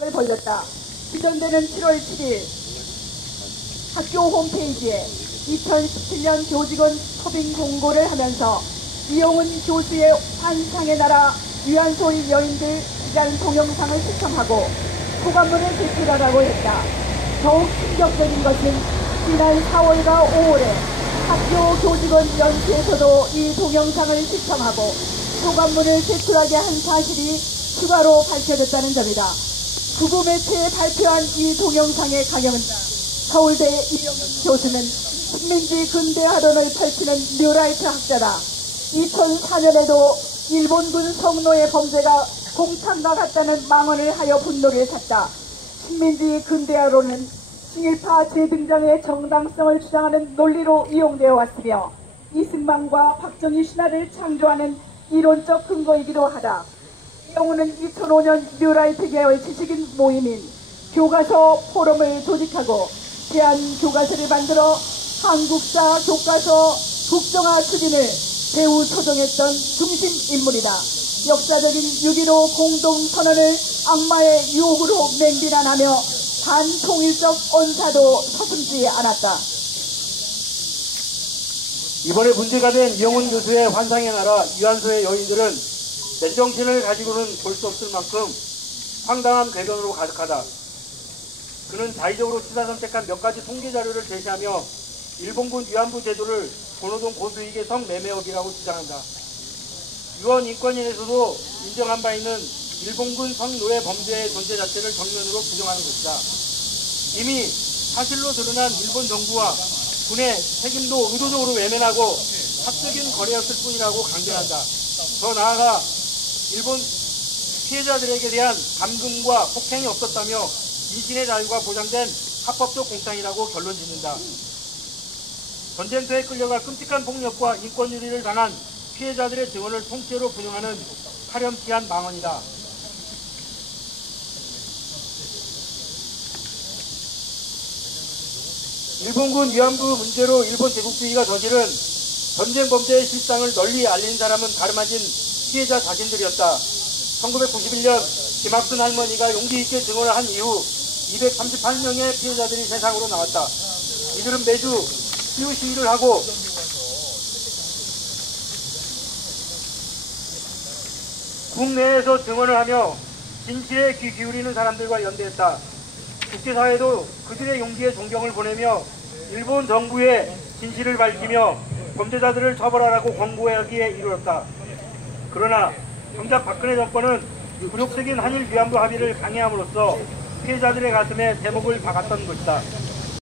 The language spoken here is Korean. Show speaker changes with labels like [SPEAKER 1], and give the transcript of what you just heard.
[SPEAKER 1] 을 벌였다. 기존되는 7월 7일 학교 홈페이지에 2017년 교직원 토빙 공고를 하면서 이용은 교수의 환상의 나라 위안소의 여인들 기간 동영상을 시청하고 소감문을 제출하라고 했다. 더욱 충격적인 것은 지난 4월과 5월에 학교 교직원 연수에서도 이 동영상을 시청하고 소감문을 제출하게 한 사실이 추가로 밝혀졌다는 점이다. 구구 매체에 발표한 이 동영상의 강연은 서울대 이영훈 교수는 식민지 근대 하론을 펼치는 뉴라이트 학자다. 2004년에도 일본군 성노예 범죄가 공탄과 같다는 망언을 하여 분노를 샀다. 식민지 근대화론은 친일파 재등장의 정당성을 주장하는 논리로 이용되어 왔으며 이승만과 박정희 신화를 창조하는 이론적 근거이기도 하다. 이영우는 2005년 뉴라이트 계열 지식인 모임인 교과서 포럼을 조직하고 대한 교과서를 만들어 한국사 교과서 국정화 추진을 배후 초정했던 중심 인물이다. 역사적인 6.15 공동선언을 악마의 유혹으로 맹비난하며 반통일적 언사도 서슴지 않았다.
[SPEAKER 2] 이번에 문제가 된 이영훈 교수의 환상의 나라 유한소의 여인들은 맨정신을 가지고는 볼 수 없을 만큼 황당한 궤변으로 가득하다. 그는 자의적으로 치사 선택한 몇 가지 통계 자료를 제시하며 일본군 위안부 제도를 본호동 고수익의 성매매업이라고 주장한다. 유언 인권위에서도 인정한 바 있는 일본군 성노예 범죄의 존재 자체를 정면으로 부정하는 것이다. 이미 사실로 드러난 일본 정부와 군의 책임도 의도적으로 외면하고 합적인 거래였을 뿐이라고 강변한다. 더 나아가 일본 피해자들에게 대한 감금과 폭행이 없었다며 이신의 자유가 보장된 합법적 공산이라고 결론 짓는다. 전쟁터에 끌려가 끔찍한 폭력과 인권유리를 당한 피해자들의 증언을 통째로 분용하는 파렴치한 망언이다. 일본군 위안부 문제로 일본 제국주의가 저지른 전쟁 범죄의 실상을 널리 알린 사람은 다름 아닌 피해자 자신들이었다. 1991년 김학순 할머니가 용기 있게 증언을 한 이후 238명의 피해자들이 세상으로 나왔다. 이들은 매주 치유 시위를 하고 국내에서 증언을 하며 진실에 귀 기울이는 사람들과 연대했다. 국제사회도 그들의 용기에 존경을 보내며 일본 정부의 진실을 밝히며 범죄자들을 처벌하라고 권고하기에 이르렀다. 그러나 정작 박근혜 정권은 굴욕적인 한일 위안부 합의를 강행함으로써 피해자들의 가슴에 대목을 박았던 것이다.